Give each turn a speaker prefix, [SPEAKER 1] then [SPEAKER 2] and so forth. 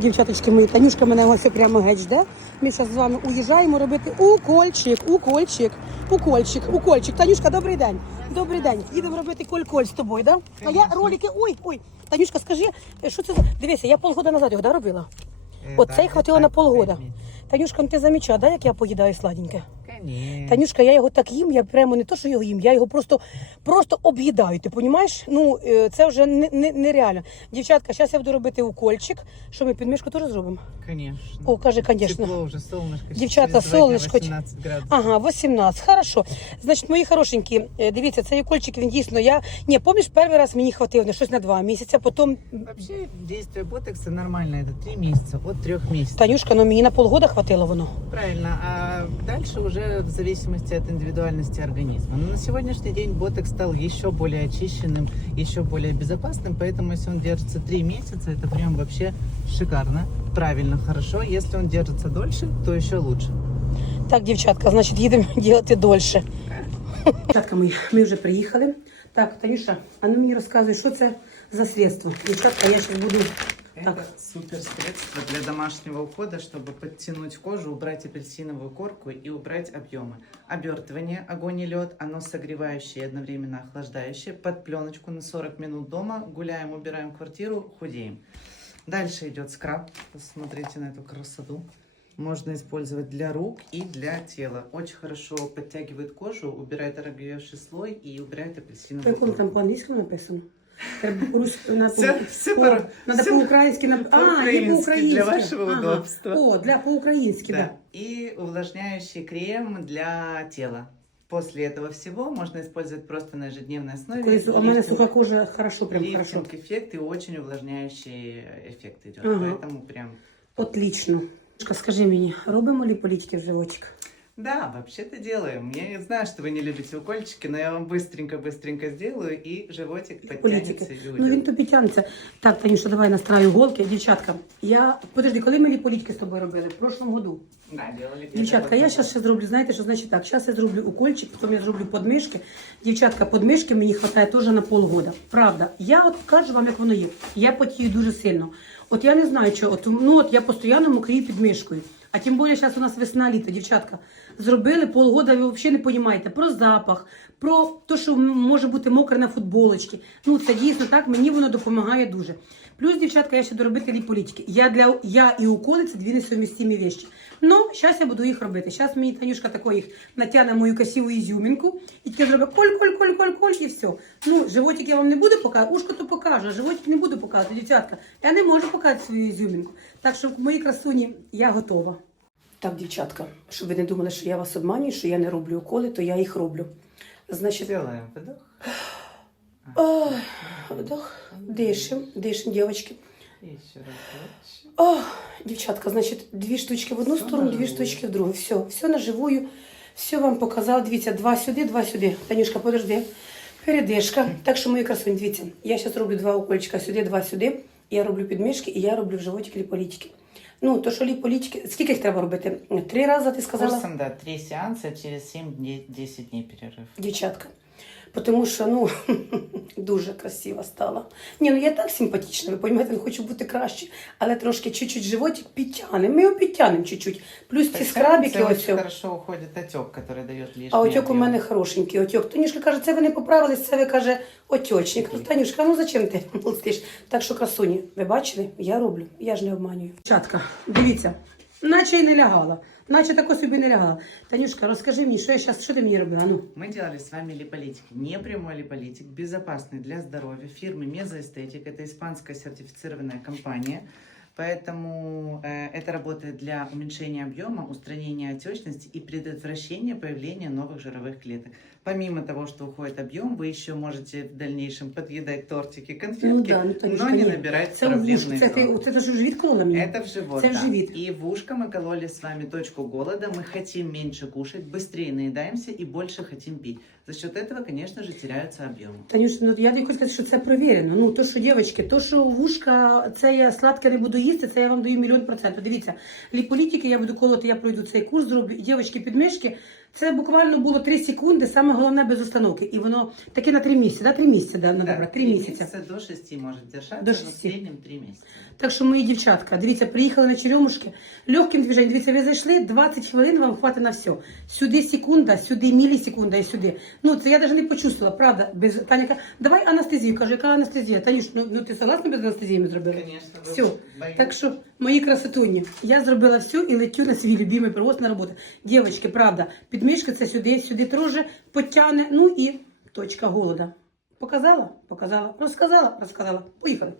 [SPEAKER 1] Дівчаточки мої, Танюшка мене ось прямо геть жде. Ми зараз з вами уїжджаємо робити укольчик, укольчик, укольчик, укольчик. Танюшка, добрий день. Добрий день. Їдемо робити коль-коль з тобою, да? А я ролики. Ой, ой. Танюшка, скажи, е, що це за. Дивися, я полгода назад його да, робила.
[SPEAKER 2] Оцей
[SPEAKER 1] От
[SPEAKER 2] да,
[SPEAKER 1] цей
[SPEAKER 2] це
[SPEAKER 1] хватило на полгода. Танюшка, ну ти замічала, да, як я поїдаю сладеньке?
[SPEAKER 2] Конечно.
[SPEAKER 1] Танюшка, я його так їм, я прямо не то, що його їм, я його просто, просто об'їдаю. Ти розумієш? Ну, е, це вже не, не, нереально. Дівчатка, зараз я буду робити укольчик. Що ми підмішку теж зробимо?
[SPEAKER 2] Конечно.
[SPEAKER 1] О, каже, конечно.
[SPEAKER 2] Тепло уже, солнышко.
[SPEAKER 1] Дівчата,
[SPEAKER 2] Через два дня
[SPEAKER 1] солнышко.
[SPEAKER 2] 18 градусов.
[SPEAKER 1] Ага, 18, хорошо. Значить, мої хорошенькі, е, дивіться, цей укольчик, він дійсно, я, ні, помніш, перший раз мені хватило на щось на два місяці, потім,
[SPEAKER 2] Вообще действие ботекса нормально, это три месяца, от трех месяцев.
[SPEAKER 1] Танюшка, ну мені на полгода хватило воно.
[SPEAKER 2] Правильно, а дальше уже в зависимости от индивидуальности организма. Но на сегодняшний день ботекс стал еще более очищенным, еще более безопасным, поэтому если он держится три месяца, это прям вообще шикарно, правильно, хорошо. Если он держится дольше, то еще лучше.
[SPEAKER 1] Так, дівчатка, значить, їдемо робити дольше. Дівчатка мої, ми вже приїхали. Так, Танюша, а ну мені розказуй, що це за средство. Дівчатка, я зараз буду. так.
[SPEAKER 2] Это супер средство для домашнего ухода, чтобы подтянуть кожу, убрать апельсиновую корку и убрать объемы. Обертывание, огонь и лед, оно согревающее и одновременно охлаждающее. Под пленочку на 40 минут дома. Гуляем, убираем квартиру, худеем. Дальше идет скраб. Посмотрите на эту красоту. Можно использовать для рук и для тела. Очень хорошо подтягивает кожу, убирает оробевший слой и убирает апельсиновую корку.
[SPEAKER 1] там по-англійському написано? Треба по-руськи на
[SPEAKER 2] Все- все
[SPEAKER 1] О,
[SPEAKER 2] по-
[SPEAKER 1] надо
[SPEAKER 2] все
[SPEAKER 1] по-українськи нап... А, є
[SPEAKER 2] по-українськи,
[SPEAKER 1] по-українськи.
[SPEAKER 2] для вашого удобства.
[SPEAKER 1] О, для по-українськи,
[SPEAKER 2] Да.
[SPEAKER 1] да.
[SPEAKER 2] И увлажняющий крем для тела. После этого всего можно использовать просто на ежедневной основе.
[SPEAKER 1] Коли у мене
[SPEAKER 2] Лифтинг-
[SPEAKER 1] суха кожа, хорошо, прям хорошо.
[SPEAKER 2] лифтинг эффект и очень увлажняющий эффект идет.
[SPEAKER 1] Ага.
[SPEAKER 2] Поэтому прям.
[SPEAKER 1] Отлично. Скажи мені, робимо ли політики в животик?
[SPEAKER 2] Да, вообще-то делаем. Я знаю, что вы не любите укольчики, но я вам быстренько-быстренько сделаю, и животик подтянется
[SPEAKER 1] Політики.
[SPEAKER 2] и
[SPEAKER 1] Ну він
[SPEAKER 2] уйдет.
[SPEAKER 1] тобі тягнеться. Так, Танюша, давай настраю голки. Дівчатка, я. Подожди, коли ми ліполітики з тобою робили? В прошлому году.
[SPEAKER 2] Да, делали где-то
[SPEAKER 1] Дівчатка, я
[SPEAKER 2] вот
[SPEAKER 1] зараз ще зроблю, знаєте, що значить так? Зараз я зроблю укольчик, потім я зроблю подмишки. Дівчатка, подмишки мені вистачає теж на полгода. Правда, я от кажу вам, як воно є. Я потію дуже сильно. От я не знаю, що, от, ну от я постійно мокрію під мишкою. А тим більше зараз у нас весна літо, дівчатка. Зробили полгода, ви взагалі не розумієте про запах, про те, що може бути мокре на футболочці. Ну це дійсно так, мені воно допомагає дуже. Плюс, дівчатка, я ще доробити ліполітики. Я для я і уколи це дві несумістимі вещі. Ну, зараз я буду їх робити. Зараз мені Танюшка тако їх натягне мою красиву ізюмінку і тільки зробить коль, коль, коль, коль, коль, і все. Ну, животик я вам не буду показувати, ушко то покажу, а животик не буду показувати, дівчатка. Я не можу показати свою ізюмінку. Так що, мої красуні, я готова. Так, дівчатка, щоб ви не думали, що я вас обманюю, що я не роблю уколи, то я їх роблю. Значить,
[SPEAKER 2] Делаем вдох.
[SPEAKER 1] Ой, вдох, дишим, дишим, дівчатки.
[SPEAKER 2] И еще раз.
[SPEAKER 1] О, дівчатка, значить, дві штучки в одну
[SPEAKER 2] Все
[SPEAKER 1] сторону,
[SPEAKER 2] на
[SPEAKER 1] штучки в другу. Все, все на живую, все вам показала. Дивіться, два сюди, два сюди. Танюшка, подожди. Передишка. Так що, мої красуні, дивіться, я зараз роблю два укольчика сюди, два сюди. Я роблю підмішки і я роблю в животик ліполітики. Ну, то що ліполітики, скільки їх треба робити? Три рази ти сказала?
[SPEAKER 2] Курсом, да, три сеанса, через 7-10 дней перерыв.
[SPEAKER 1] дівчатка. Тому що ну дуже красива стала. Ні, ну я так симпатична, ви розумієте, не хочу бути краще, але трошки чуть-чуть животик підтягнемо. Ми його підтягнемо чуть-чуть. Плюс ці скрабики
[SPEAKER 2] Це
[SPEAKER 1] ось.
[SPEAKER 2] хорошо уходит отек, который дает лишний
[SPEAKER 1] А отек у мене хорошенький отек. Танюшка каже, це ви не поправились, це ви каже отечник. Ну, Танюшка, ну зачем ти молчиш? Так що, красуні, ви бачили? Я роблю, я ж не обманюю. Чатка, дивіться, наче й не лягала, наче тако собі не лягала. Танюшка, розкажи мені, що я зараз, що ти мені робила? Ну.
[SPEAKER 2] Мы делали с вами липолитики. Не прямой липолитик, безопасный для здоровья. Фирмы Мезоэстетик. Это испанская сертифицированная компания. Поэтому э, это работает для уменьшения объема, устранения отечности и предотвращения появления новых жировых клеток. Помимо того, что уходит объем, вы еще можете в дальнейшем подъедать тортики, конфетки,
[SPEAKER 1] Ну да, ну, Танюшка,
[SPEAKER 2] но не
[SPEAKER 1] ні.
[SPEAKER 2] набирать
[SPEAKER 1] Це в вушку,
[SPEAKER 2] проблемные
[SPEAKER 1] це ти,
[SPEAKER 2] зоны.
[SPEAKER 1] це ти ж у живіт колола мені?
[SPEAKER 2] Это в живот,
[SPEAKER 1] Это в
[SPEAKER 2] да.
[SPEAKER 1] живит.
[SPEAKER 2] И в ушко мы кололи с вами точку голода. Мы хотим меньше кушать, быстрее наедаемся и больше хотим пить. За счет этого, конечно же, теряются объемы.
[SPEAKER 1] Танюш, ну я тобі хочу сказати, що це перевірено. Ну то, що дівчатки, то, що вушка, це я сладке не буду їсти, це я вам даю мільйон процентів. Дивіться, ліполітики я буду колоти, я пройду цей курс, зроблю і дівчатки підмишки. Це буквально було 3 секунди, саме головне без установки. І воно таке на 3 місяці, да? 3 місяці, да, надо брати, 3 місяці.
[SPEAKER 2] месяца до 6 может держаться,
[SPEAKER 1] До
[SPEAKER 2] в
[SPEAKER 1] шести.
[SPEAKER 2] среднем 3 месяца.
[SPEAKER 1] Так що, мої дівчатка, дивіться, приїхали на черемушки, легким движенням. Дивіться, ви зайшли, 20 хвилин вам хватить на все. Сюди секунда, сюди мілісекунда і сюди. Ну, це я навіть не почувствувала, правда. Без Таня каже, давай анестезію. Кажу, яка анестезія? Танюш, ну, ну ти согласна без анестезії ми зробили? Все. Так що, мої красотуні, я зробила все і летю на свій любимий привоз на роботу. Дівчатки, правда, підмішка це сюди, сюди трошки потягне, ну і точка голода. Показала? Показала. Розказала? Розказала. Поїхали.